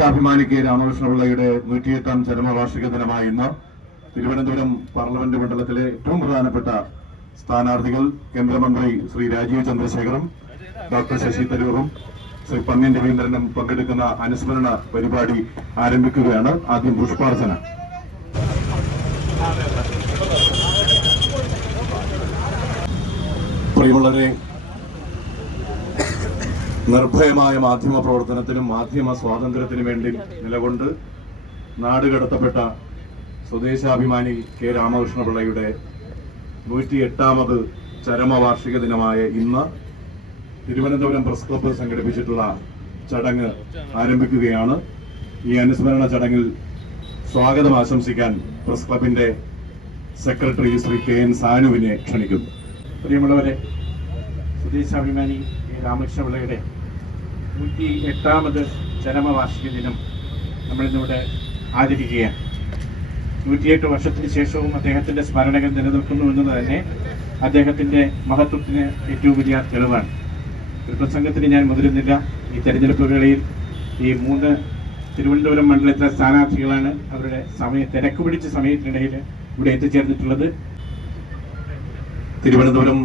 സ്വദേശാഭിമാനിക്ക് രാമകൃഷ്ണപിള്ളയുടെ നൂറ്റിയെട്ടാം ചരമവാർഷിക ദിനമായ ഇന്ന് തിരുവനന്തപുരം പാർലമെന്റ് മണ്ഡലത്തിലെ ഏറ്റവും പ്രധാനപ്പെട്ട സ്ഥാനാർത്ഥികൾ കേന്ദ്രമന്ത്രി ശ്രീ രാജീവ് ചന്ദ്രശേഖറും ഡോക്ടർ ശശി തരൂറും ശ്രീ പന്ന്യൻ രവീന്ദ്രനും പങ്കെടുക്കുന്ന അനുസ്മരണ പരിപാടി ആരംഭിക്കുകയാണ്. ആദ്യം പുഷ്പാർച്ചന. പ്രിയമുള്ളവരെ നിർഭയമായ മാധ്യമ പ്രവർത്തനത്തിനും മാധ്യമ സ്വാതന്ത്ര്യത്തിനു വേണ്ടി നിലകൊണ്ട് നാടുകടത്തപ്പെട്ട സ്വദേശാഭിമാനി കെ രാമകൃഷ്ണപിള്ളയുടെ നൂറ്റി എട്ടാമത് ചരമവാർഷിക ദിനമായ ഇന്ന് തിരുവനന്തപുരം പ്രസ് ക്ലബ്ബ് സംഘടിപ്പിച്ചിട്ടുള്ള ചടങ്ങ് ആരംഭിക്കുകയാണ്. ഈ അനുസ്മരണ ചടങ്ങിൽ സ്വാഗതം ആശംസിക്കാൻ പ്രസ് ക്ലബിന്റെ സെക്രട്ടറി ശ്രീ കെ എൻ സാനുവിനെ ക്ഷണിക്കുന്നു. പ്രിയമുള്ളവരെ സ്വദേശാഭിമാനി രാമകൃഷ്ണ രാമകൃഷ്ണപിള്ളയുടെ നൂറ്റി എട്ടാമത് ചരമവാർഷിക ദിനം നമ്മളിന്നിവിടെ ആചരിക്കുകയാണ്. നൂറ്റിയെട്ട് വർഷത്തിന് ശേഷവും അദ്ദേഹത്തിന്റെ സ്മരണകൾ നിലനിൽക്കുന്നു എന്നത് തന്നെ അദ്ദേഹത്തിന്റെ മഹത്വത്തിന് ഏറ്റവും വലിയ തെളിവാണ്. ഒരു പ്രസംഗത്തിന് ഞാൻ മുതിരുന്നില്ല. ഈ തെരഞ്ഞെടുപ്പ് വേളയിൽ ഈ മൂന്ന് തിരുവനന്തപുരം മണ്ഡലത്തിലെ സ്ഥാനാർത്ഥികളാണ് അവരുടെ സമയ തിരക്ക് പിടിച്ച സമയത്തിനിടയിൽ ഇവിടെ എത്തിച്ചേർന്നിട്ടുള്ളത്. തിരുവനന്തപുരം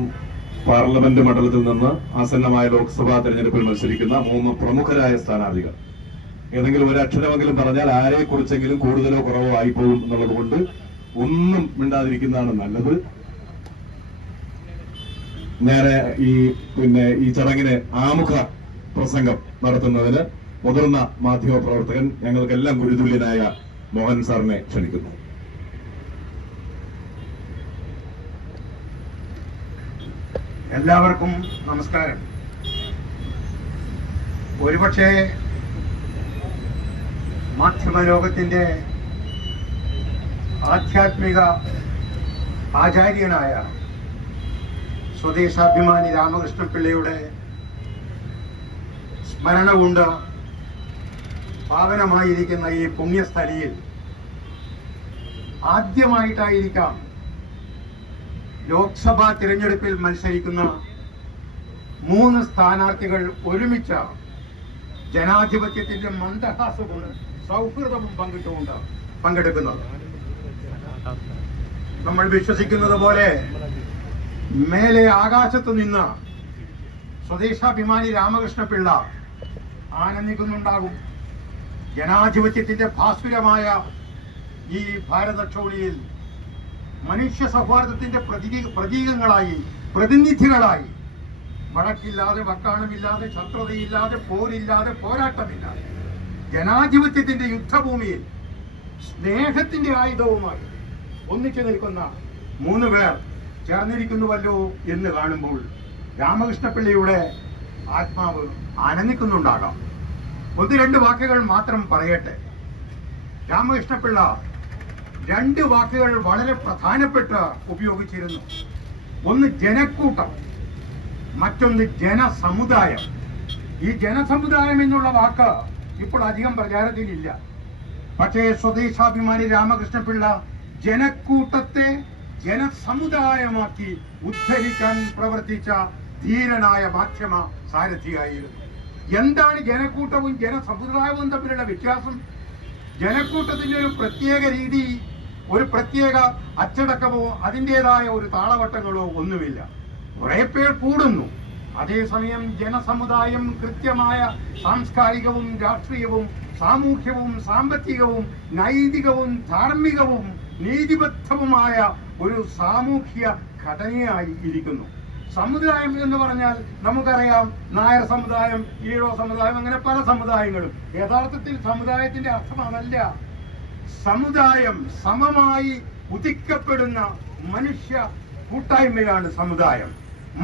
പാർലമെന്റ് മണ്ഡലത്തിൽ നിന്ന് ആസന്നമായ ലോക്സഭാ തെരഞ്ഞെടുപ്പിൽ മത്സരിക്കുന്ന മൂന്ന് പ്രമുഖരായ സ്ഥാനാർത്ഥികൾ. ഏതെങ്കിലും ഒരു അക്ഷരമെങ്കിലും പറഞ്ഞാൽ ആരെ കുറിച്ചെങ്കിലും കൂടുതലോ കുറവോ ആയിപ്പോകും എന്നുള്ളത് കൊണ്ട് ഒന്നും മിണ്ടാതിരിക്കുന്നതാണ് നല്ലത്. നേരെ ഈ പിന്നെ ഈ ചടങ്ങിന് ആമുഖ പ്രസംഗം നടത്തുന്നതിന് മുതിർന്ന മാധ്യമ പ്രവർത്തകൻ ഞങ്ങൾക്കെല്ലാം ഗുരുതുല്യനായ മോഹൻ സാറിനെ ക്ഷണിക്കുന്നു. എല്ലാവർക്കും നമസ്കാരം. ഒരുപക്ഷെ മാധ്യമലോകത്തിന്റെ ആധ്യാത്മിക ആചാര്യനായ സ്വദേശാഭിമാനി രാമകൃഷ്ണ പിള്ളയുടെ സ്മരണ കൊണ്ട് പാവനമായിരിക്കുന്ന ഈ പുണ്യസ്ഥലിയിൽ ആദ്യമായിട്ടായിരിക്കാം ലോക്സഭാ തിരഞ്ഞെടുപ്പിൽ മത്സരിക്കുന്ന മൂന്ന് സ്ഥാനാർത്ഥികൾ ഒരുമിച്ച ജനാധിപത്യത്തിന്റെ മന്ദഹാസവും സൗഹൃദവും പങ്കിട്ടുകൊണ്ട് പങ്കെടുക്കുന്നത്. നമ്മൾ വിശ്വസിക്കുന്നത് പോലെ മേലെ ആകാശത്ത് നിന്ന് സ്വദേശാഭിമാനി രാമകൃഷ്ണ പിള്ള ആനന്ദിക്കുന്നുണ്ടാകും. ജനാധിപത്യത്തിന്റെ ഭാസുരമായ ഈ ഭാരതക്ഷോണിയിൽ മനുഷ്യ സൗഹാർദ്ദത്തിന്റെ പ്രതീ പ്രതീകങ്ങളായി പ്രതിനിധികളായി. വഴക്കില്ലാതെ വക്കാണമില്ലാതെ ശത്രുതയില്ലാതെ പോരില്ലാതെ പോരാട്ടമില്ലാതെ. ജനാധിപത്യത്തിന്റെ യുദ്ധഭൂമിയിൽ സ്നേഹത്തിന്റെ ആയുധവുമായി ഒന്നിച്ചു നിൽക്കുന്ന മൂന്ന് പേർ ചേർന്നിരിക്കുന്നുവല്ലോ എന്ന് കാണുമ്പോൾ രാമകൃഷ്ണപിള്ളിയുടെ ആത്മാവ് ആനന്ദിക്കുന്നുണ്ടാകാം. ഒന്ന് രണ്ട് വാക്കുകൾ മാത്രം പറയട്ടെ. രാമകൃഷ്ണപിള്ള രണ്ട് വാക്കുകൾ വളരെ പ്രധാനപ്പെട്ട ഉപയോഗിച്ചിരുന്നു. ഒന്ന് ജനക്കൂട്ടം മറ്റൊന്ന് ജനസമുദായം. ഈ ജനസമുദായം എന്നുള്ള വാക്ക് ഇപ്പോൾ അധികം പ്രചാരത്തിലില്ല. പക്ഷേ സ്വദേശാഭിമാനി രാമകൃഷ്ണപിള്ള ജനക്കൂട്ടത്തെ ജനസമുദായമാക്കി ഉദ്ധരിക്കാൻ പ്രവർത്തിച്ച ധീരനായ മാധ്യമ സാരഥിയായിരുന്നു. എന്താണ് ജനക്കൂട്ടവും ജനസമുദായവും തമ്മിലുള്ള വ്യത്യാസം? ജനക്കൂട്ടത്തിന്റെ ഒരു പ്രത്യേക രീതി ഒരു പ്രത്യേക അച്ചടക്കമോ അതിന്റെതായ ഒരു താളവട്ടങ്ങളോ ഒന്നുമില്ല. കുറെ പേർ കൂടുന്നു. അതേസമയം ജനസമുദായം കൃത്യമായ സാംസ്കാരികവും രാഷ്ട്രീയവും സാമൂഹ്യവും സാമ്പത്തികവും നൈതികവും ധാർമ്മികവും നീതിബദ്ധവുമായ ഒരു സാമൂഹ്യ ഘടനയായി ഇരിക്കുന്നു. സമുദായം എന്ന് പറഞ്ഞാൽ നമുക്കറിയാം നായർ സമുദായം ഈഴോ സമുദായം അങ്ങനെ പല സമുദായങ്ങളും. യഥാർത്ഥത്തിൽ സമുദായത്തിന്റെ അർത്ഥം അതല്ല സമുദായം സമമായി ഉദിക്കപ്പെടുന്ന മനുഷ്യ കൂട്ടായ്മയാണ് സമുദായം.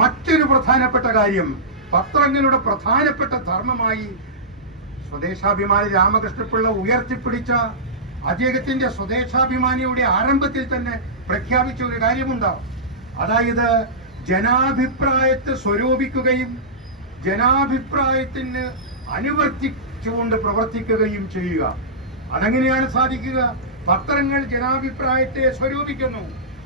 മറ്റൊരു പ്രധാനപ്പെട്ട കാര്യം പത്രങ്ങളുടെ പ്രധാനപ്പെട്ട ധർമ്മമായി സ്വദേശാഭിമാനി രാമകൃഷ്ണപിള്ള ഉയർത്തിപ്പിടിച്ച അദ്ദേഹത്തിന്റെ സ്വദേശാഭിമാനിയുടെ ആരംഭത്തിൽ തന്നെ പ്രഖ്യാപിച്ച ഒരു കാര്യമുണ്ടാവും. അതായത് ജനാഭിപ്രായത്തെ സ്വരൂപിക്കുകയും ജനാഭിപ്രായത്തിന് അനുവർത്തിച്ചുകൊണ്ട് പ്രവർത്തിക്കുകയും ചെയ്യുക. അതെങ്ങനെയാണ് സാധിക്കുക? പത്രങ്ങൾ ജനാഭിപ്രായത്തെ സ്വരൂപിക്കുന്നു.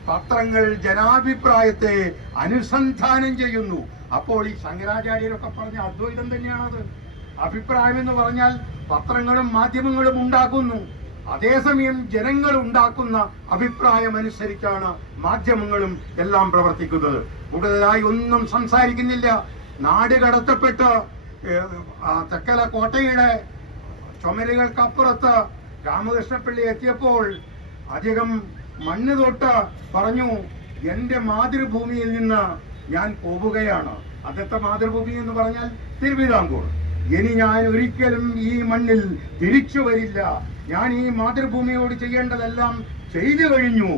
പത്രങ്ങൾ ജനാഭിപ്രായത്തെ അനുസന്ധാനം ചെയ്യുന്നു. അപ്പോൾ ഈ ശങ്കരാചാര്യരൊക്കെ പറഞ്ഞ അദ്വൈതം തന്നെയാണത്. അഭിപ്രായം എന്ന് പറഞ്ഞാൽ പത്രങ്ങളും മാധ്യമങ്ങളും ഉണ്ടാക്കുന്നു അതേസമയം ജനങ്ങൾ ഉണ്ടാക്കുന്ന അഭിപ്രായം അനുസരിച്ചാണ് മാധ്യമങ്ങളും എല്ലാം പ്രവർത്തിക്കുന്നത്. കൂടുതലായി ഒന്നും സംസാരിക്കുന്നില്ല. നാട് കടത്തപ്പെട്ട് തെക്കല കോട്ടയുടെ ചുമരുകൾക്കപ്പുറത്ത് രാമകൃഷ്ണപിള്ളി എത്തിയപ്പോൾ അധികം മണ്ണ് തൊട്ട് പറഞ്ഞു എന്റെ മാതൃഭൂമിയിൽ നിന്ന് ഞാൻ പോവുകയാണ്. അദ്ദേഹത്തെ മാതൃഭൂമി എന്ന് പറഞ്ഞാൽ തിരുവിതാംകൂർ. ഇനി ഞാൻ ഒരിക്കലും ഈ മണ്ണിൽ തിരിച്ചു വരില്ല. ഞാൻ ഈ മാതൃഭൂമിയോട് ചെയ്യേണ്ടതെല്ലാം ചെയ്തു കഴിഞ്ഞു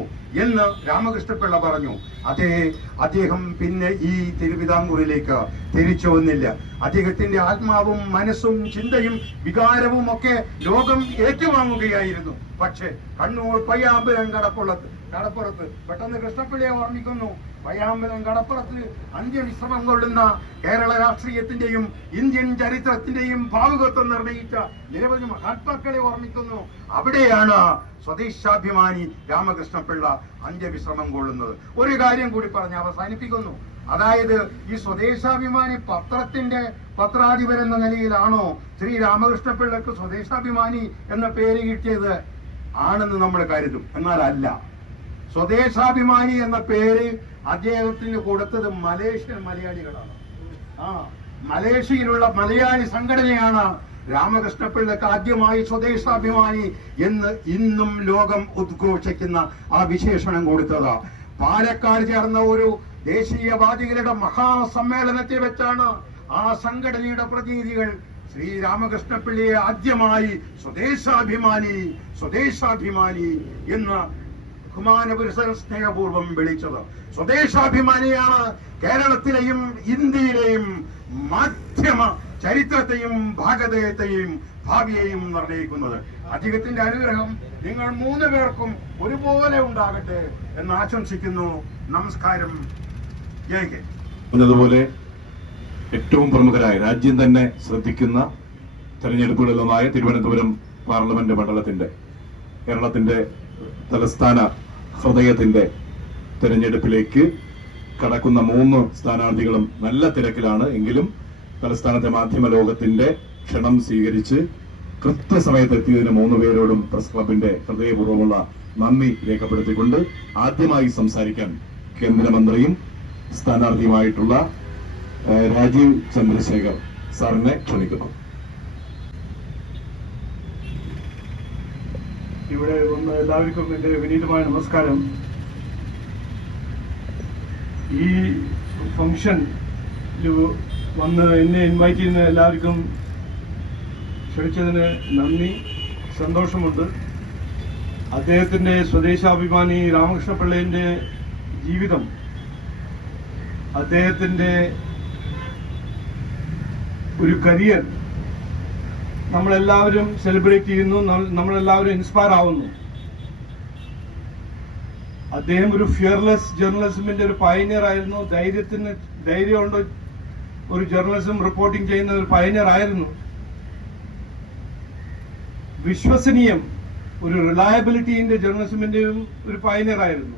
എന്ന് രാമകൃഷ്ണപിള്ള പറഞ്ഞു. അതേ അദ്ദേഹം പിന്നെ ഈ തിരുവിതാംകൂറിലേക്ക് തിരിച്ചു വന്നില്ല. അദ്ദേഹത്തിന്റെ ആത്മാവും മനസ്സും ചിന്തയും വികാരവും ഒക്കെ ലോകം ഏറ്റുവാങ്ങുകയായിരുന്നു. പക്ഷേ കണ്ണൂർ പയ്യാമ്പലം കടപ്പുറത്ത് കടപ്പുറത്ത്. പെട്ടെന്ന് കൃഷ്ണപ്പിള്ളിയെ ഓർമ്മിക്കുന്നു. പയ്യാമ്പലം കടപ്പുറത്ത് അന്ത്യവിശ്രമം കൊള്ളുന്ന കേരള രാഷ്ട്രീയത്തിന്റെയും ഇന്ത്യൻ ചരിത്രത്തിന്റെയും ഭാവുകത്വം നിർണയിച്ച നിരവധി മഹാത്മാക്കളെ ഓർമ്മിക്കുന്നു. അവിടെയാണ് സ്വദേശാഭിമാനി രാമകൃഷ്ണപിള്ള അന്ത്യവിശ്രമം കൊള്ളുന്നത്. ഒരു കാര്യം കൂടി പറഞ്ഞ് അവസാനിപ്പിക്കുന്നു. അതായത് ഈ സ്വദേശാഭിമാനി പത്രത്തിന്റെ പത്രാധിപർ എന്ന നിലയിലാണോ ശ്രീ രാമകൃഷ്ണപിള്ളക്ക് സ്വദേശാഭിമാനി എന്ന പേര് കിട്ടിയത്? ആണെന്ന് നമ്മൾ കരുതും. എന്നാൽ അല്ല. സ്വദേശാഭിമാനി എന്ന പേര് അദ്ദേഹത്തിന് കൊടുത്തത് മലേഷ്യൻ മലയാളികളാണ്. ആ മലേഷ്യയിലുള്ള മലയാളി സംഘടനയാണ് രാമകൃഷ്ണപിള്ളക്ക് ആദ്യമായി സ്വദേശാഭിമാനി എന്ന് ഇന്നും ലോകം ഉദ്ഘോഷിക്കുന്ന ആ വിശേഷണം കൊടുത്തത്. പാലക്കാട് ചേർന്ന ഒരു ദേശീയവാദികളുടെ മഹാസമ്മേളനത്തിൽ വെച്ചാണ് ആ സംഘടനയുടെ പ്രതിനിധികൾ ശ്രീ രാമകൃഷ്ണപിള്ളിയെ ആദ്യമായി സ്വദേശാഭിമാനി സ്വദേശാഭിമാനി എന്ന് ബഹുമാനപുരുഷൻ സ്നേഹപൂർവം വിളിച്ചത്. സ്വദേശാഭിമാനിയാണ് കേരളത്തിലെയും ഇന്ത്യയിലെയും മാധ്യമ ചരിത്രത്തെയും ഭാഗതയത്തെയും ഭാവിയെയും നിർണയിക്കുന്നത്. അദ്ദേഹത്തിന്റെ അനുഗ്രഹം നിങ്ങൾ മൂന്ന് പേർക്കും ഒരുപോലെ ഉണ്ടാകട്ടെ എന്ന് ആശംസിക്കുന്നു. നമസ്കാരം. ഹിന്ദ്. ഏറ്റവും പ്രമുഖരായ രാജ്യം തന്നെ ശ്രദ്ധിക്കുന്ന തെരഞ്ഞെടുപ്പുകളിലൊന്നായ തിരുവനന്തപുരം പാർലമെന്റ് മണ്ഡലത്തിന്റെ കേരളത്തിന്റെ തലസ്ഥാന ഹൃദയത്തിന്റെ തെരഞ്ഞെടുപ്പിലേക്ക് കടക്കുന്ന മൂന്ന് സ്ഥാനാർത്ഥികളും നല്ല തിരക്കിലാണ്. എങ്കിലും തലസ്ഥാനത്തെ മാധ്യമ ലോകത്തിന്റെ ക്ഷണം സ്വീകരിച്ച് കൃത്യസമയത്ത് എത്തിയതിന് മൂന്ന് പേരോടും പ്രസ് ക്ലബിന്റെ ഹൃദയപൂർവമുള്ള നന്ദി രേഖപ്പെടുത്തിക്കൊണ്ട് ആദ്യമായി സംസാരിക്കാൻ കേന്ദ്രമന്ത്രിയും സ്ഥാനാർത്ഥിയുമായിട്ടുള്ള രാജീവ് ചന്ദ്രശേഖർ സാറിനെ ക്ഷണിക്കുന്നു. ഇവിടെ വന്ന എല്ലാവർക്കും എന്റെ വിനീതമായ നമസ്കാരം. ഈ ഫംഗ്ഷൻ വന്ന് എന്നെ ഇൻവൈറ്റ് ചെയ്യുന്ന എല്ലാവർക്കും ക്ഷണിച്ചതിന് നന്ദി സന്തോഷമുണ്ട്. അദ്ദേഹത്തിന്റെ സ്വദേശാഭിമാനി രാമകൃഷ്ണ പിള്ളേന്റെ ജീവിതം അദ്ദേഹത്തിന്റെ ഒരു കരിയർ നമ്മളെല്ലാവരും സെലിബ്രേറ്റ് ചെയ്യുന്നു നമ്മളെല്ലാവരും ഇൻസ്പയർ ആവുന്നു. അദ്ദേഹം ഒരു ഫിയർലെസ് ജേർണലിസമിന്റെ ഒരു പയനിയർ ആയിരുന്നു. ധൈര്യത്തിന് ധൈര്യമുണ്ട് ഒരു ജേർണലിസം റിപ്പോർട്ടിംഗ് ചെയ്യുന്ന ഒരു പയനിയർ ആയിരുന്നു. വിശ്വസനീയം ഒരു റിലയബിലിറ്റിന്റെ ജേർണലിസമിന്റെയും ഒരു പയനിയർ ആയിരുന്നു.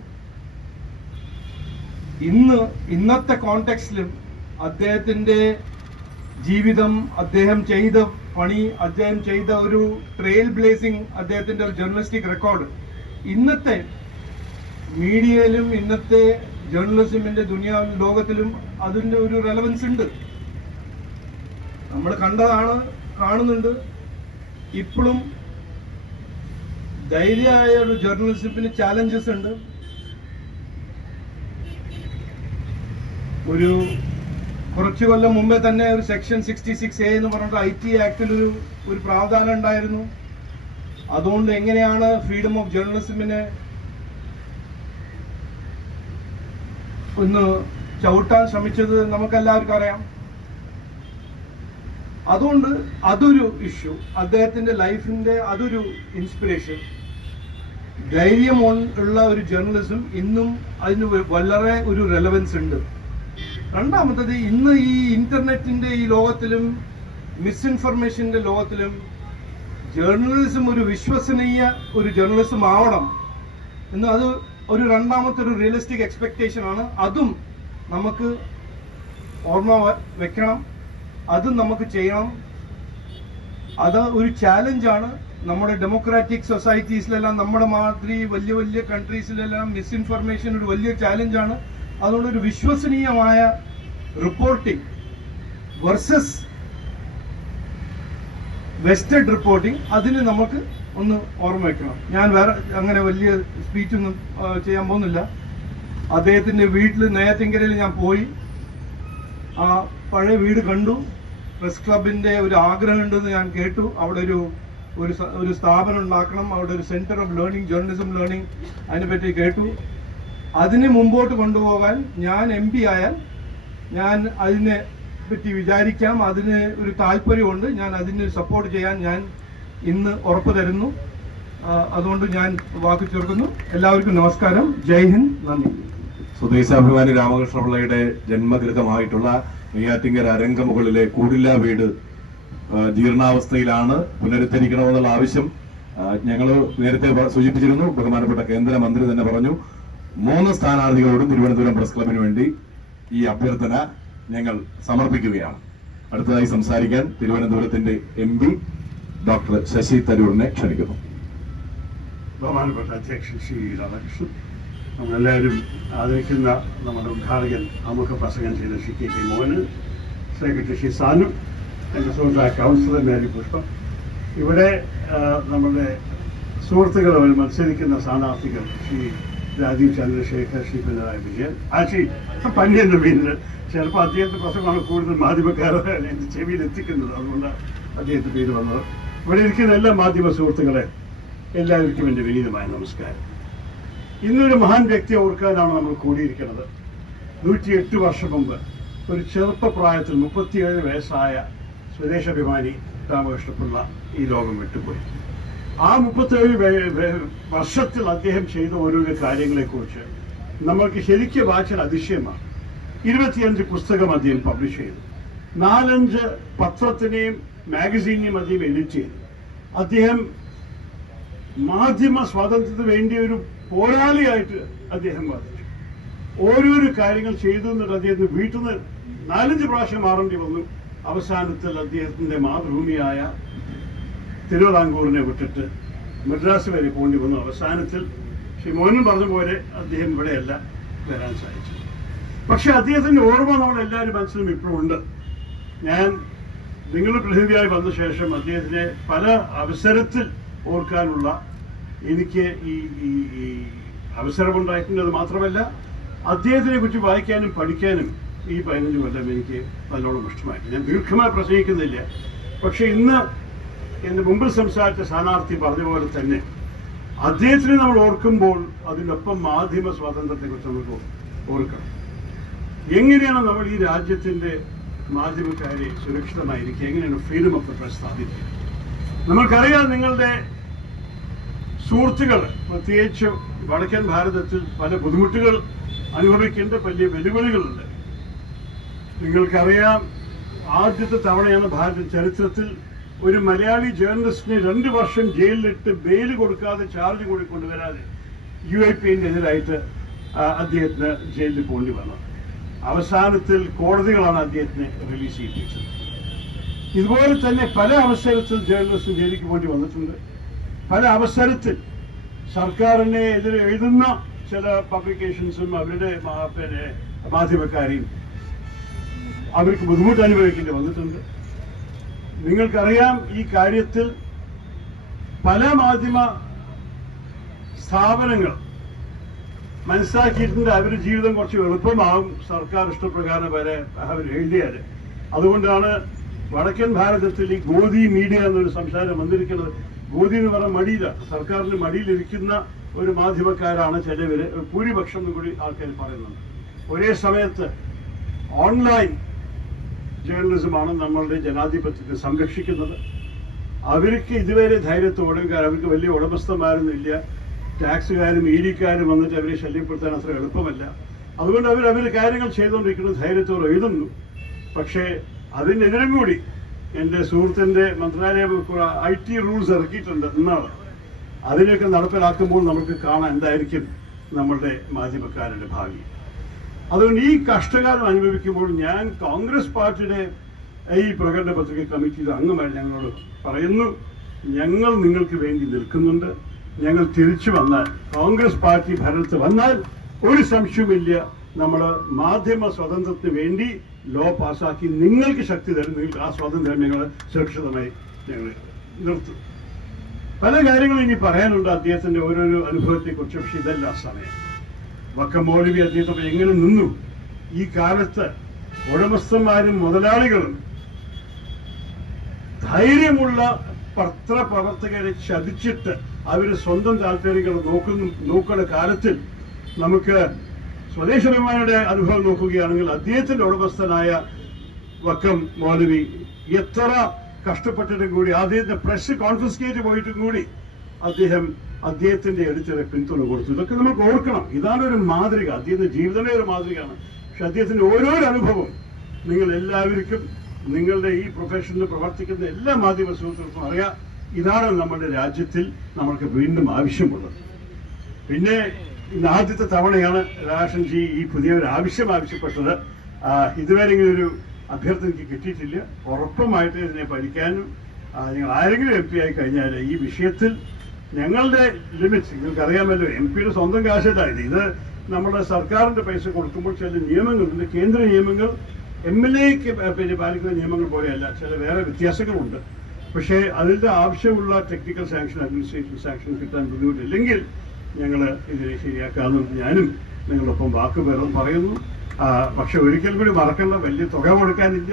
ഇന്ന് ഇന്നത്തെ കോണ്ടെക്സ്റ്റിലും അദ്ദേഹത്തിന്റെ ജീവിതം അദ്ദേഹം ചെയ്ത പണി അദ്ദേഹം ചെയ്ത ഒരു ട്രെയിൽ ബ്ലേസിംഗ് അദ്ദേഹത്തിന്റെ ഒരു ജേർണലിസ്റ്റിക് റെക്കോർഡ് ഇന്നത്തെ മീഡിയയിലും ഇന്നത്തെ ജേർണലിസമിന്റെ ദുനിയാ ലോകത്തിലും അതിന്റെ ഒരു റെലവൻസ് ഉണ്ട്. നമ്മൾ കണ്ടതാണ് കാണുന്നുണ്ട്. ഇപ്പോഴും ധൈര്യമായ ഒരു ജേർണലിസത്തിന് ചാലഞ്ചസ് ഉണ്ട്. ഒരു കുറച്ചു കൊല്ലം മുമ്പേ തന്നെ ഒരു സെക്ഷൻ സിക്സ്റ്റി സിക്സ് എ എന്ന് പറഞ്ഞിട്ട് ഐ ടി ആക്ടിൽ ഒരു ഒരു പ്രാവധാനം ഉണ്ടായിരുന്നു. അതുകൊണ്ട് എങ്ങനെയാണ് ഫ്രീഡം ഓഫ് ജേർണലിസമിനെ ഒന്ന് ചവിട്ടാൻ ശ്രമിച്ചത് നമുക്കെല്ലാവർക്കും അറിയാം. അതുകൊണ്ട് അതൊരു ഇഷ്യൂ അദ്ദേഹത്തിന്റെ ലൈഫിന്റെ അതൊരു ഇൻസ്പിറേഷൻ ധൈര്യം ഉള്ള ഒരു ജേർണലിസം ഇന്നും അതിന് വളരെ ഒരു റെലവൻസ് ഉണ്ട്. രണ്ടാമത്തത് ഇന്ന് ഈ ഇന്റർനെറ്റിന്റെ ഈ ലോകത്തിലും മിസ്ഇൻഫർമേഷന്റെ ലോകത്തിലും ജേർണലിസം ഒരു വിശ്വസനീയ ഒരു ജേർണലിസം ആവണം എന്ന് അത് ഒരു രണ്ടാമത്തെ ഒരു റിയലിസ്റ്റിക് എക്സ്പെക്ടേഷൻ ആണ്. അതും നമുക്ക് ഓർമ്മ വെക്കണം. അതും നമുക്ക് ചെയ്യണം. അത് ഒരു ചാലഞ്ചാണ് നമ്മുടെ ഡെമോക്രാറ്റിക് സൊസൈറ്റീസിലെല്ലാം നമ്മുടെ മാതിരി വലിയ വലിയ കൺട്രീസിലെല്ലാം മിസ്ഇൻഫർമേഷൻ ഒരു വലിയ ചാലഞ്ചാണ് അതുകൊണ്ട് ഒരു വിശ്വസനീയമായ റിപ്പോർട്ടിംഗ് വേഴ്സസ് വെസ്റ്റഡ് റിപ്പോർട്ടിംഗ് അതിന് നമുക്ക് ഒന്ന് ഓർമ്മ വെക്കണം. ഞാൻ വേറെ അങ്ങനെ വലിയ സ്പീച്ചൊന്നും ചെയ്യാൻ പോകുന്നില്ല. അദ്ദേഹത്തിന്റെ വീട്ടിൽ നെയ്യാറ്റിങ്കരയിൽ ഞാൻ പോയി. ആ പഴയ വീട് കണ്ടു. പ്രസ് ക്ലബിന്റെ ഒരു ആഗ്രഹം ഉണ്ടെന്ന് ഞാൻ കേട്ടു. അവിടെ ഒരു ഒരു ഒരു സ്ഥാപനം ഉണ്ടാക്കണം. അവിടെ ഒരു centre of learning journalism learning അതിനെപ്പറ്റി കേട്ടു. അതിനെ മുമ്പോട്ട് കൊണ്ടുപോകാൻ ഞാൻ എം പി ആയാൽ ഞാൻ അതിനെ പറ്റി വിചാരിക്കാം. അതിന് ഒരു താല്പര്യമുണ്ട്. ഞാൻ അതിന് സപ്പോർട്ട് ചെയ്യാൻ ഞാൻ ഇന്ന് ഉറപ്പ് തരുന്നു. അതുകൊണ്ട് ഞാൻ വാക്ക് ചേർക്കുന്നു. എല്ലാവർക്കും നമസ്കാരം. ജയ് ഹിന്ദ്. നന്ദി. സ്വദേശാഭിമാനി രാമകൃഷ്ണപിള്ളയുടെ ജന്മഗൃഹമായിട്ടുള്ള നെയ്യാറ്റിങ്കര അരങ്കമുകളിലെ കൂടില്ല വീട് ജീർണാവസ്ഥയിലാണ് പുനരുദ്ധരിക്കണമെന്നുള്ള ആവശ്യം ഞങ്ങൾ നേരത്തെ സൂചിപ്പിച്ചിരുന്നു. ബഹുമാനപ്പെട്ട കേന്ദ്രമന്ത്രി തന്നെ പറഞ്ഞു. മൂന്ന് സ്ഥാനാർത്ഥികളോടും തിരുവനന്തപുരം പ്രസ് ക്ലബിന് വേണ്ടി ഈ അഭ്യർത്ഥന ഞങ്ങൾ സമർപ്പിക്കുകയാണ്. അടുത്തതായി സംസാരിക്കാൻ തിരുവനന്തപുരത്തിന്റെ എം പി ഡോക്ടർ ശശി തരൂരിനെ ക്ഷണിക്കുന്നു. ബഹുമാനപ്പെട്ട അധ്യക്ഷൻ ശ്രീ നമ്മളെല്ലാവരും ആദരിക്കുന്ന നമ്മുടെ ഉദ്ഘാടകൻ ആമുഖ പ്രസംഗം ചെയ്ത ശ്രീ കെ പി മോഹന് സെക്രട്ടറി ശ്രീ സാനു എന്റെ സുഹൃത്തായ കൗൺസിലർ മേരി പുഷ്പം. ഇവിടെ നമ്മുടെ സുഹൃത്തുക്കൾ മത്സരിക്കുന്ന സ്ഥാനാർത്ഥികൾ ശ്രീ രാജീവ് ചന്ദ്രശേഖർ ശ്രീ പിണറായി വിജയൻ. ആ ശ്രീ പേരിൽ ചിലപ്പോൾ അദ്ദേഹത്തിന്റെ പ്രസംഗമാണ് കൂടുതൽ മാധ്യമക്കാരെ എന്റെ ചെവിയിൽ എത്തിക്കുന്നത്. അതുകൊണ്ടാണ് അദ്ദേഹത്തിന്റെ പേര് വന്നത്. ഇവിടെ ഇരിക്കുന്ന എല്ലാ മാധ്യമ സുഹൃത്തുക്കളെ എല്ലാവർക്കും എന്റെ വിനീതമായ നമസ്കാരം. ഇന്നൊരു മഹാൻ വ്യക്തിയെ ഓർക്കാനാണ് നമ്മൾ കൂടിയിരിക്കുന്നത്. നൂറ്റിയെട്ട് വർഷം മുമ്പ് ഒരു ചെറുപ്പപ്രായത്തിൽ മുപ്പത്തിയേഴ് വയസ്സായ സ്വദേശാഭിമാനി രാമകൃഷ്ണപിള്ള ഈ ലോകം വിട്ടുപോയി. ആ മുപ്പത്തേഴ് വർഷത്തിൽ അദ്ദേഹം ചെയ്ത ഓരോരോ കാര്യങ്ങളെക്കുറിച്ച് നമ്മൾക്ക് ശരിക്കും വായിച്ചാൽ അതിശയമാണ്. ഇരുപത്തിയഞ്ച് പുസ്തകം അദ്ദേഹം പബ്ലിഷ് ചെയ്തു. നാലഞ്ച് പത്രത്തിനെയും മാഗസീനെയും അദ്ദേഹം എഡിറ്റ് ചെയ്തു. അദ്ദേഹം മാധ്യമ സ്വാതന്ത്ര്യത്തിന് വേണ്ടി ഒരു പോരാളിയായിട്ട് അദ്ദേഹം വാദിച്ചു ഓരോരോ കാര്യങ്ങൾ ചെയ്തു എന്നിട്ട് അദ്ദേഹത്തിന് വീട്ടിൽ നിന്ന് നാലഞ്ച് പ്രാവശ്യം മാറേണ്ടി വന്നു. അവസാനത്തിൽ അദ്ദേഹത്തിന്റെ മാതൃഭൂമിയായ തിരുവിതാംകൂറിനെ വിട്ടിട്ട് മദ്രാസ് വരെ പോണ്ടി വന്നു. അവസാനത്തിൽ ശ്രീ മോഹൻ പറഞ്ഞ പോലെ അദ്ദേഹം ഇവിടെയല്ല വരാൻ സാധിച്ചു പക്ഷെ അദ്ദേഹത്തിന്റെ ഓർമ്മ നമ്മളെല്ലാവരും മനസ്സിലും ഇപ്പോഴും ഉണ്ട്. ഞാൻ നിങ്ങൾ പ്രതിനിധിയായി വന്ന ശേഷം അദ്ദേഹത്തിനെ പല അവസരത്തിൽ ഓർക്കാനുള്ള എനിക്ക് ഈ ഈ അവസരമുണ്ടായിട്ടുള്ളത് മാത്രമല്ല അദ്ദേഹത്തിനെ കുറിച്ച് വായിക്കാനും പഠിക്കാനും ഈ പതിനഞ്ച് കൊല്ലം എനിക്ക് നല്ലോണം ഇഷ്ടമായിട്ട് ഞാൻ ദീർഘമായി പ്രസംഗിക്കുന്നില്ല. പക്ഷെ ഇന്ന് എന്റെ മുമ്പിൽ സംസാരിച്ച സ്ഥാനാർത്ഥി പറഞ്ഞ പോലെ തന്നെ അദ്ദേഹത്തിനെ നമ്മൾ ഓർക്കുമ്പോൾ അതിനൊപ്പം മാധ്യമ സ്വാതന്ത്ര്യത്തെക്കുറിച്ച് നമുക്ക് ഓർക്കണം എങ്ങനെയാണ് നമ്മൾ ഈ രാജ്യത്തിന്റെ മാധ്യമക്കാരെ സുരക്ഷിതമായിരിക്കുക? എങ്ങനെയാണ് ഫ്രീഡം ഓഫ് ദ പ്രസ് സ്ഥാപിക്കുക? നമുക്കറിയാം നിങ്ങളുടെ സുഹൃത്തുക്കൾ പ്രത്യേകിച്ച് വടക്കൻ ഭാരതത്തിൽ പല ബുദ്ധിമുട്ടുകൾ അനുഭവിക്കേണ്ട വലിയ വെല്ലുവിളികളുണ്ട്. നിങ്ങൾക്കറിയാം ആദ്യത്തെ തവണയാണ് ഭാരത ചരിത്രത്തിൽ ഒരു മലയാളി ജേർണലിസ്റ്റിന് രണ്ട് വർഷം ജയിലിലിട്ട് ബെയിൽ കൊടുക്കാതെ ചാർജ് കൂടി കൊണ്ടുവരാതെ യു ഐ പിന്റെ എതിരായിട്ട് അദ്ദേഹത്തിന് ജയിലിൽ പോകേണ്ടി വന്നത് അവസാനത്തിൽ കോടതികളാണ് അദ്ദേഹത്തിനെ റിലീസ് ചെയ്യിപ്പിച്ചത്. ഇതുപോലെ തന്നെ പല അവസരത്തിൽ ജേർണലിസ്റ്റ് ജയിലിക്ക് പോയി വന്നിട്ടുണ്ട്. പല അവസരത്തിൽ സർക്കാരിനെ എതിരെ എഴുതുന്ന ചില പബ്ലിക്കേഷൻസും അവരുടെ പിന്നെ മാധ്യമക്കാരെയും അവർക്ക് ബുദ്ധിമുട്ട് അനുഭവിക്കേണ്ടി വന്നിട്ടുണ്ട്. നിങ്ങൾക്കറിയാം ഈ കാര്യത്തിൽ പല മാധ്യമ സ്ഥാപനങ്ങൾ മനസ്സിലാക്കിയിട്ടുണ്ട് അവരുടെ ജീവിതം കുറച്ച് എളുപ്പമാകും സർക്കാർ ഇഷ്ടപ്രകാരം വരെ അവർ എഴുതിയാൽ. അതുകൊണ്ടാണ് വടക്കൻ ഭാരതത്തിൽ ഈ ഗോദി മീഡിയ എന്നൊരു സംസാരം വന്നിരിക്കുന്നത്. ഗോദി എന്ന് പറഞ്ഞ മടിയില സർക്കാരിന് മടിയിലിരിക്കുന്ന ഒരു മാധ്യമക്കാരാണ് ചിലവര്. ഭൂരിപക്ഷം എന്ന് കൂടി ആൾക്കാർ പറയുന്നുണ്ട്. ഒരേ സമയത്ത് ഓൺലൈൻ ജേർണലിസമാണ് നമ്മളുടെ ജനാധിപത്യത്തെ സംരക്ഷിക്കുന്നത്. അവർക്ക് ഇതുവരെ ധൈര്യത്തോടെ കാരണം അവർക്ക് വലിയ ഉടമസ്ഥന്മാരൊന്നും ഇല്ല ടാക്സുകാരും ഈരിക്കാരും വന്നിട്ട് അവരെ ശല്യപ്പെടുത്താൻ അത്ര എളുപ്പമല്ല. അതുകൊണ്ട് അവർ അവർ കാര്യങ്ങൾ ചെയ്തുകൊണ്ടിരിക്കുന്നത് ധൈര്യത്തോടെ എഴുതുന്നു. പക്ഷേ അതിനെതിരും കൂടി എന്റെ സുഹൃത്തിന്റെ മന്ത്രാലയം ഐ ടി റൂൾസ് ഇറക്കിയിട്ടുണ്ട് എന്നാണ്. അതിനെയൊക്കെ നടപ്പിലാക്കുമ്പോൾ നമുക്ക് കാണാൻ എന്തായിരിക്കും നമ്മളുടെ മാധ്യമക്കാരുടെ ഭാവി. അതുകൊണ്ട് ഈ കഷ്ടകാലം അനുഭവിക്കുമ്പോൾ ഞാൻ കോൺഗ്രസ് പാർട്ടിയുടെ ഈ പ്രകടന പത്രിക കമ്മിറ്റിയിൽ അംഗമായി ഞങ്ങളോട് പറയുന്നു ഞങ്ങൾ നിങ്ങൾക്ക് വേണ്ടി നിൽക്കുന്നുണ്ട്. ഞങ്ങൾ തിരിച്ചു വന്നാൽ കോൺഗ്രസ് പാർട്ടി ഭരണത്തിൽ വന്നാൽ ഒരു സംശയവുമില്ല. നമ്മൾ മാധ്യമ സ്വാതന്ത്ര്യത്തിന് വേണ്ടി ലോ പാസ്സാക്കി നിങ്ങൾക്ക് ശക്തി തരും. നിങ്ങൾക്ക് ആ സ്വാതന്ത്ര്യം ഞങ്ങൾ സുരക്ഷിതമായി ഞങ്ങൾ നിർത്തും. പല കാര്യങ്ങളും ഇനി പറയാനുണ്ട്. അദ്ദേഹത്തിന്റെ ഓരോരോ അനുഭവത്തെ കുറിച്ച് പക്ഷെ ഇതല്ല സമയം. വക്കം മൗലവി അദ്ദേഹം എങ്ങനെ നിന്നു? ഈ കാലത്ത് ഉടമസ്ഥന്മാരും മുതലാളികളും ധൈര്യമുള്ള പത്രപ്രവർത്തകരെ ചതിച്ചിട്ട് അവർ സ്വന്തം താല്പര്യങ്ങൾ നോക്കുന്നു നോക്കുന്ന കാലത്തിൽ നമുക്ക് സ്വദേശഭിമാനിയുടെ അനുഭവം നോക്കുകയാണെങ്കിൽ അദ്ദേഹത്തിന്റെ ഉടമസ്ഥനായ വക്കം മൗലവി എത്ര കഷ്ടപ്പെട്ടിട്ടും കൂടി അദ്ദേഹത്തിന്റെ പ്രസ് കോൺഫിസ്കേറ്റ് പോയിട്ടും കൂടി അദ്ദേഹം അദ്ദേഹത്തിന്റെ എഡിറ്ററെ പിന്തുണ കൊടുത്തു. ഇതൊക്കെ നമുക്ക് ഓർക്കണം. ഇതാണ് ഒരു മാതൃക. അദ്ദേഹത്തിന്റെ ജീവിതമേ ഒരു മാതൃകയാണ്. പക്ഷെ അദ്ദേഹത്തിന്റെ ഓരോരോ അനുഭവം നിങ്ങൾ എല്ലാവർക്കും നിങ്ങളുടെ ഈ പ്രൊഫഷനിൽ പ്രവർത്തിക്കുന്ന എല്ലാ മാധ്യമ സുഹൃത്തുക്കൾക്കും അറിയാം. ഇതാണ് നമ്മുടെ രാജ്യത്തിൽ നമ്മൾക്ക് വീണ്ടും ആവശ്യമുള്ളത്. പിന്നെ ഇന്ന് ആദ്യത്തെ തവണയാണ് രാഷൻ ജി ഈ പുതിയ ഒരു ആവശ്യം ആവശ്യപ്പെട്ടത്. ഇതുവരെ ഇങ്ങനെ ഒരു അഭ്യർത്ഥന എനിക്ക് കിട്ടിയിട്ടില്ല. ഉറപ്പുമായിട്ട് ഇതിനെ പഠിക്കാനും നിങ്ങൾ ആരെങ്കിലും എം പി ആയി കഴിഞ്ഞാൽ ഈ വിഷയത്തിൽ ഞങ്ങളുടെ ലിമിറ്റ്സ് നിങ്ങൾക്ക് അറിയാമല്ലോ എം പിയുടെ സ്വന്തം കാശല്ല ഇത് നമ്മുടെ സർക്കാരിന്റെ പൈസ കൊടുക്കുമ്പോൾ ചില നിയമങ്ങളുണ്ട് കേന്ദ്ര നിയമങ്ങൾ എം എൽ എക്ക് പിന്നെ പാലിക്കുന്ന നിയമങ്ങൾ പോലെയല്ല. ചില വേറെ വ്യത്യാസങ്ങളുണ്ട്. പക്ഷേ അതിന്റെ ആവശ്യമുള്ള ടെക്നിക്കൽ സാങ്ഷൻ അഡ്മിനിസ്ട്രേഷൻ സാങ്ഷൻ കിട്ടാൻ ബുദ്ധിമുട്ടില്ലെങ്കിൽ ഞങ്ങൾ ഇതിനെ ശരിയാക്കാമെന്ന് ഞാനും നിങ്ങളൊപ്പം വാക്ക് പറയുന്നു. പക്ഷെ ഒരിക്കൽ കൂടി മറക്കേണ്ട. വലിയ തുക കൊടുക്കാനില്ല.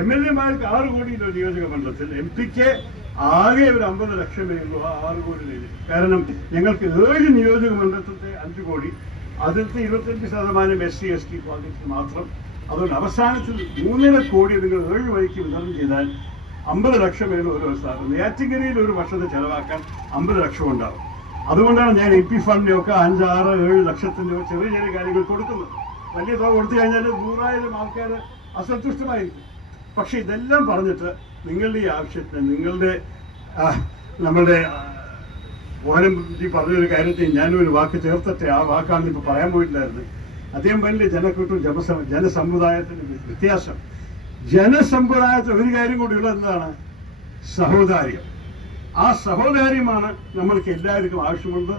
എം എൽ എമാർക്ക് ആറ് കോടിയിലോ നിയോജക മണ്ഡലത്തിൽ എം പിക്ക് ആകെ ഒരു അമ്പത് ലക്ഷമേ ഉള്ളൂ ആ ആറ് കോടി നേരി കാരണം ഞങ്ങൾക്ക് ഏഴ് നിയോജക മണ്ഡലത്തിലെ അഞ്ച് കോടി അതിലത്തെ ഇരുപത്തഞ്ച് ശതമാനം S C S T projects മാത്രം. അതുകൊണ്ട് അവസാനത്തിൽ മൂന്നര കോടി നിങ്ങൾ ഏഴ് വഴിക്ക് വിതരണം ചെയ്താൽ അമ്പത് ലക്ഷം വേണം ഓരോ സ്ഥാപനം നെയ്യാറ്റിങ്കരയിൽ ഒരു വർഷത്തെ ചെലവാക്കാൻ അമ്പത് ലക്ഷം ഉണ്ടാവും അതുകൊണ്ടാണ് ഞാൻ എം പി ഫണ്ടിനൊക്കെ ആറ് ഏഴ് ലക്ഷത്തിന്റെ ചെറിയ ചെറിയ കാര്യങ്ങൾ കൊടുക്കുന്നത്. വലിയ തുക കൊടുത്തു കഴിഞ്ഞാൽ നൂറായിരം ആൾക്കാർ അസന്തുഷ്ടമായിരിക്കും. പക്ഷെ ഇതെല്ലാം പറഞ്ഞിട്ട് നിങ്ങളുടെ ഈ ആവശ്യത്തിന് നിങ്ങളുടെ നമ്മുടെ ഓനം ഈ പറഞ്ഞൊരു കാര്യത്തിൽ ഞാനും ഒരു വാക്ക് ചേർത്തിട്ട് ആ വാക്കാണ് ഇപ്പൊ പറയാൻ പോയിട്ടുണ്ടായിരുന്നത് അദ്ദേഹം വലിയ ജനക്കൂട്ടും ജനസ ജനസമുദായത്തിന് വ്യത്യാസം. ജനസമ്പ്രദായത്തിൽ ഒരു കാര്യം കൂടി ഉള്ളത് എന്താണ്? സഹോദാര്യം. ആ സഹോദാര്യമാണ് നമ്മൾക്ക് എല്ലാവർക്കും ആവശ്യമുള്ളത്.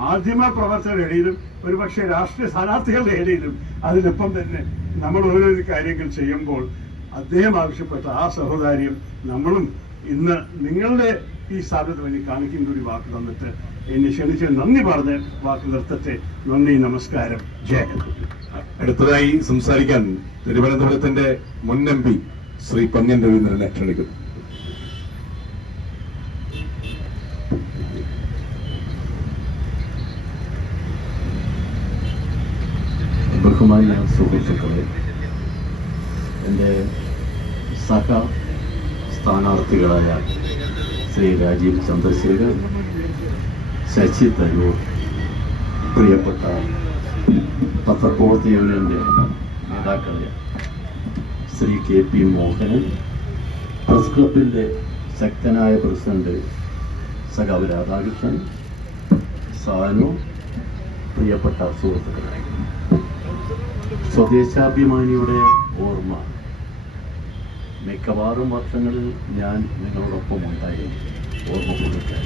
മാധ്യമ പ്രവർത്തകരുടെ ഇടയിലും ഒരുപക്ഷെ രാഷ്ട്രീയ സ്ഥാനാർത്ഥികളുടെ ഇടയിലും അതിനൊപ്പം തന്നെ നമ്മൾ ഓരോരോ കാര്യങ്ങൾ ചെയ്യുമ്പോൾ അദ്ദേഹം ആവശ്യപ്പെട്ട ആ സഹോദാര്യം നമ്മളും ഇന്ന് നിങ്ങളുടെ ഈ സ്ഥാപനത്തിന് വേണ്ടി കാണിക്കുന്ന ഒരു വാക്ക് തന്നിട്ട് എന്നെ ക്ഷണിച്ച് നന്ദി പറഞ്ഞ് വാക്ക് നിർത്തത്തെ നന്ദി നമസ്കാരം. ജയ. അടുത്തതായി സംസാരിക്കാൻ തിരുവനന്തപുരത്തിന്റെ മുൻ എം പി ശ്രീ പന്ന്യൻ രവീന്ദ്രനെ ക്ഷണിക്കുന്നു ബഹുമാന്യ സുഹൃത്തുക്കളെ. എന്റെ സഹ സ്ഥാനാർത്ഥികളായ ശ്രീ രാജീവ് ചന്ദ്രശേഖർ ശശി തരൂർ പ്രിയപ്പെട്ട പത്രപ്രവർത്തി യൂണിയന്റെ നേതാക്കളെ Shri K P Mohanan press ക്ലബിന്റെ ശക്തനായ പ്രസിഡന്റ് സഖാവ് രാധാകൃഷ്ണൻ സാനു പ്രിയപ്പെട്ട സുഹൃത്തുക്കളെ സ്വദേശാഭിമാനിയുടെ ഓർമ്മ. മിക്കവാറും വർഷങ്ങളിൽ ഞാൻ നിങ്ങളോടൊപ്പം ഉണ്ടായിരുന്നു ഓർമ്മ പുതുക്കാൻ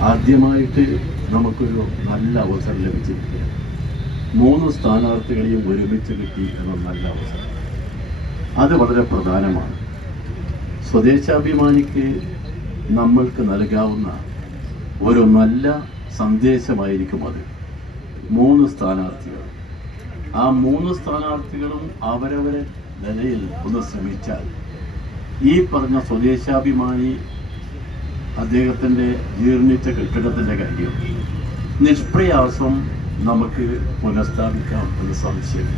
ആദ്യമായിട്ട് നമുക്കൊരു നല്ല അവസരം ലഭിച്ചിരിക്കുകയാണ് മൂന്ന് സ്ഥാനാർത്ഥികളെയും ഒരുമിച്ച് കിട്ടി എന്ന നല്ല അവസരം. അത് വളരെ പ്രധാനമാണ്. സ്വദേശാഭിമാനിക്ക് നമ്മൾക്ക് നൽകാവുന്ന ഒരു നല്ല സന്ദേശമായിരിക്കും അത്. മൂന്ന് സ്ഥാനാർത്ഥികൾ. ആ മൂന്ന് സ്ഥാനാർത്ഥികളും അവരവരെ നിലയിൽ ഒന്ന് ശ്രമിച്ചാൽ ഈ പറഞ്ഞ സ്വദേശാഭിമാനി അദ്ദേഹത്തിന്റെ ജീർണിച്ച കെട്ടിടത്തിന്റെ കാര്യം നിഷ്പ്രയാസം നമുക്ക് പുനഃസ്ഥാപിക്കാം എന്ന് സംശയം.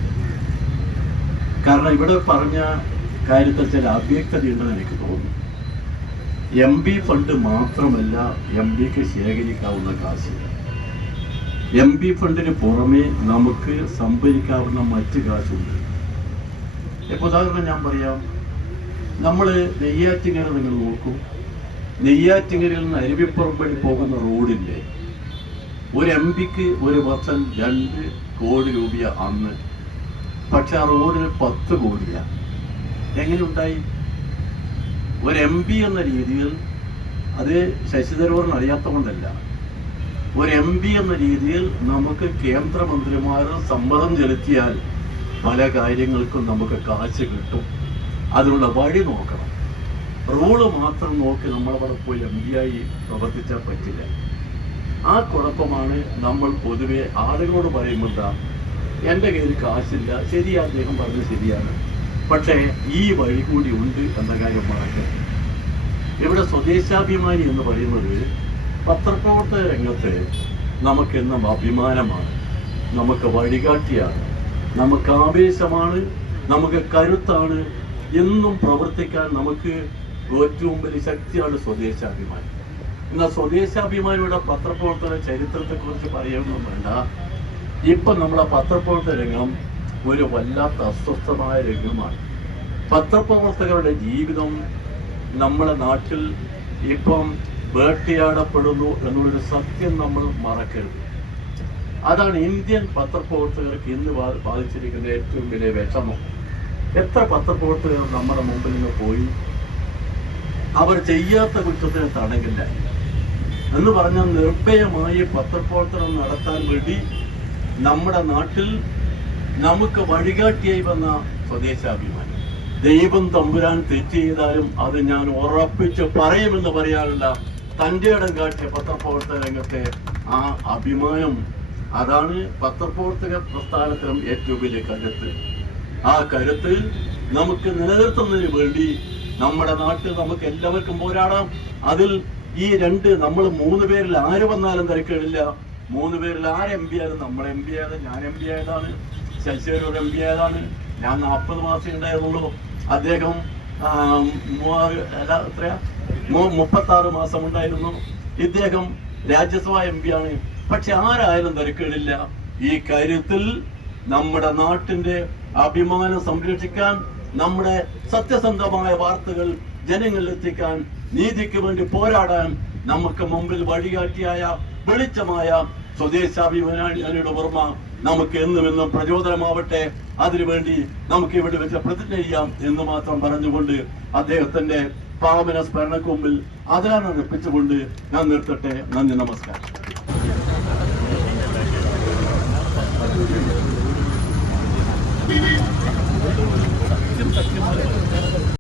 കാരണം ഇവിടെ പറഞ്ഞ കാര്യത്തിൽ ചില അവ്യക്തതയുണ്ടെന്ന് എനിക്ക് തോന്നുന്നു. എം പി ഫണ്ട് മാത്രമല്ല എം പിക്ക് ശേഖരിക്കാവുന്ന കാശ്. എം പി ഫണ്ടിന് പുറമെ നമുക്ക് സംഭരിക്കാവുന്ന മറ്റ് കാശുണ്ട്. ഇപ്പൊ ഉദാഹരണം ഞാൻ പറയാം. നമ്മൾ നെയ്യാറ്റിങ്ങര നിങ്ങൾ നോക്കും. നെയ്യാറ്റിങ്ങരയിൽ നിന്ന് അരുവിപ്പുറം വഴി പോകുന്ന റോഡില്ലേ? ഒരു എം പിക്ക് ഒരു വർഷം രണ്ട് കോടി രൂപ അന്ന്. പക്ഷെ ആ റോഡിന് പത്ത് കോടിയാണ് എങ്ങനെ ഉണ്ടായി ഒരു എം പി എന്ന രീതിയിൽ അത് അറിയാത്തതുകൊണ്ടല്ല അറിയാത്ത കൊണ്ടല്ല ഒരു എം പി എന്ന രീതിയിൽ നമുക്ക് കേന്ദ്രമന്ത്രിമാർ സമ്മതം ചെലുത്തിയാൽ പല കാര്യങ്ങൾക്കും നമുക്ക് കാശ് കിട്ടും. അതിനുള്ള വഴി നോക്കണം. റൂൾ മാത്രം നോക്കി നമ്മളവിടെ പോയി എം ഡി ആയി പ്രവർത്തിച്ചാൽ പറ്റില്ല. ആ കുഴപ്പമാണ് നമ്മൾ പൊതുവെ ആളുകളോട് പറയുമ്പോൾ എന്റെ കയ്യിൽ കാശില്ല. ശരിയാ അദ്ദേഹം പറഞ്ഞത് ശരിയാണ്. പക്ഷേ ഈ വഴി കൂടി ഉണ്ട് എന്ന കാര്യം മറക്കരുത്. ഇവിടെ സ്വദേശാഭിമാനി എന്ന് പറയുന്നത് പത്രപ്രവർത്തക രംഗത്ത് നമുക്കെന്നും അഭിമാനമാണ്. നമുക്ക് വഴികാട്ടിയാണ്. നമുക്ക് ആവേശമാണ് നമുക്ക് കരുത്താണ് എന്നും പ്രവർത്തിക്കാൻ നമുക്ക് ഏറ്റവും വലിയ ശക്തിയാണ് സ്വദേശാഭിമാനി. എന്നാൽ സ്വദേശാഭിമാനിയുടെ പത്രപ്രവർത്തന ചരിത്രത്തെക്കുറിച്ച് പറയണമെന്നും വേണ്ട ഇപ്പം നമ്മളെ പത്രപ്രവർത്തന രംഗം ഒരു വല്ലാത്ത അസ്വസ്ഥമായ രംഗമാണ്. പത്രപ്രവർത്തകരുടെ ജീവിതം നമ്മുടെ നാട്ടിൽ ഇപ്പം വേട്ടയാടപ്പെടുന്നു എന്നുള്ളൊരു സത്യം നമ്മൾ മറക്കരുത്. അതാണ് ഇന്ത്യൻ പത്രപ്രവർത്തകർക്ക് ഇന്ന് ബാധിച്ചിരിക്കുന്ന ഏറ്റവും വലിയ വിഷമം. എത്ര പത്രപ്രവർത്തകർ നമ്മുടെ മുമ്പിൽ നിന്ന് പോയി? അവർ ചെയ്യാത്ത കുറ്റത്തിന് തടങ്കില്ല. എന്ന് പറഞ്ഞാൽ നിർഭയമായി പത്രപ്രവർത്തനം നടത്താൻ വേണ്ടി നമ്മുടെ നാട്ടിൽ നമുക്ക് വഴികാട്ടിയായി വന്ന സ്വദേശാഭിമാനി. ദൈവം തമ്പുരാൻ തെറ്റ് ചെയ്താലും അത് ഞാൻ ഉറപ്പിച്ച് പറയുമെന്ന് പറയാനുള്ള തന്റെ ഇടം കാട്ടിയ പത്രപ്രവർത്തക രംഗത്തെ ആ അഭിമാനം അതാണ് പത്രപ്രവർത്തക പ്രസ്ഥാനത്തിനും ഏറ്റവും വലിയ കരുത്ത്. ആ കരുത്ത് നമുക്ക് നിലനിർത്തുന്നതിന് വേണ്ടി നമ്മുടെ നാട്ടിൽ നമുക്ക് എല്ലാവർക്കും പോരാടാം. അതിൽ ഈ രണ്ട് നമ്മൾ മൂന്ന് പേരിൽ ആര് വന്നാലും തിരക്കേടില്ല. മൂന്ന് പേരിൽ ആര് എം പി ആയാലും നമ്മൾ എം പി ആയത് ഞാൻ എം പി ആയതാണ് ശശിധരൂർ എം പി ആയതാണ്. ഞാൻ നാൽപ്പത് മാസം ഉണ്ടായിരുന്നുള്ളൂ. അദ്ദേഹം എത്രയാ? മുപ്പത്തി ആറ് മാസം ഉണ്ടായിരുന്നു. ഇദ്ദേഹം രാജ്യസഭാ എം പി ആണ്. പക്ഷെ ആരായാലും തിരക്കേടില്ല ഈ കാര്യത്തിൽ നമ്മുടെ നാട്ടിന്റെ അഭിമാനം സംരക്ഷിക്കാൻ നമ്മുടെ സത്യസന്ധമായ വാർത്തകൾ ജനങ്ങളിൽ എത്തിക്കാൻ നീതിക്ക് വേണ്ടി പോരാടാൻ നമുക്ക് മുമ്പിൽ വഴികാട്ടിയായ വെളിച്ചമായ സ്വദേശാഭിമാനിയുടെ ഓർമ്മ നമുക്ക് എന്നും എന്നും പ്രചോദനമാവട്ടെ. അതിനുവേണ്ടി നമുക്ക് ഇവിടെ വെച്ച് പ്രതിജ്ഞ ചെയ്യാം എന്ന് മാത്രം പറഞ്ഞുകൊണ്ട് അദ്ദേഹത്തിന്റെ പാവന സ്മരണക്ക് മുമ്പിൽ അതിലാണ് അർപ്പിച്ചുകൊണ്ട് ഞാൻ നിർത്തട്ടെ. നന്ദി നമസ്കാരം.